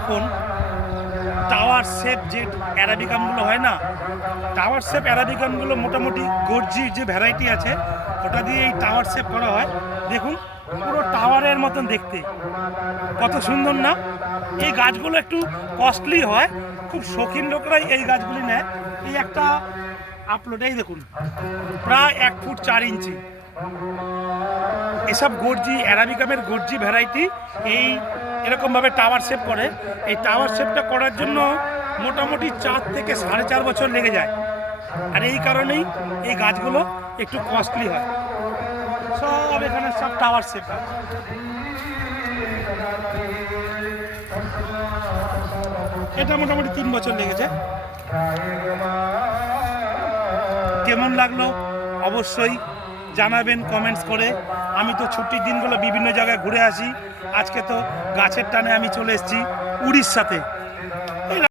এখন tower shape যে অ্যারাবিকানগুলো হয় না, টাওয়ার শেপ অ্যারাবিকানগুলো মোটামুটি গর্জি যে ভ্যারাইটি আছে ওটা দিয়ে এই টাওয়ার শেপ করা হয়। দেখুন পুরো টাওয়ারের মতন দেখতে, কত সুন্দর না? এই গাছগুলো একটু কস্টলি হয়, খুব শৌখিন লোকরাই এই গাছগুলি নেয়। এই একটা আপলোড, এই দেখুন প্রায় 1 ফুট 4 ইঞ্চি। এসব গর্জি অ্যারাবিকামের গর্জি ভ্যারাইটি এই এরকমভাবে টাওয়ার শেপ করে। এই টাওয়ার শেপটা করার জন্য মোটামুটি 4 থেকে 4.5 বছর লেগে যায়। আর এই কারণেই এই গাছগুলো একটু কস্টলি হয়। সব এখানে সব টাওয়ার শেপ। এটা মোটামুটি 3 বছর লেগেছে। কেমন লাগলো অবশ্যই জানাবেন কমেন্টস করে। আমি তো ছুটির দিনগুলো বিভিন্ন জায়গায় ঘুরে আসি। আজকে তো গাছের টানে আমি চলে এসেছি উড়িষ্যাতে।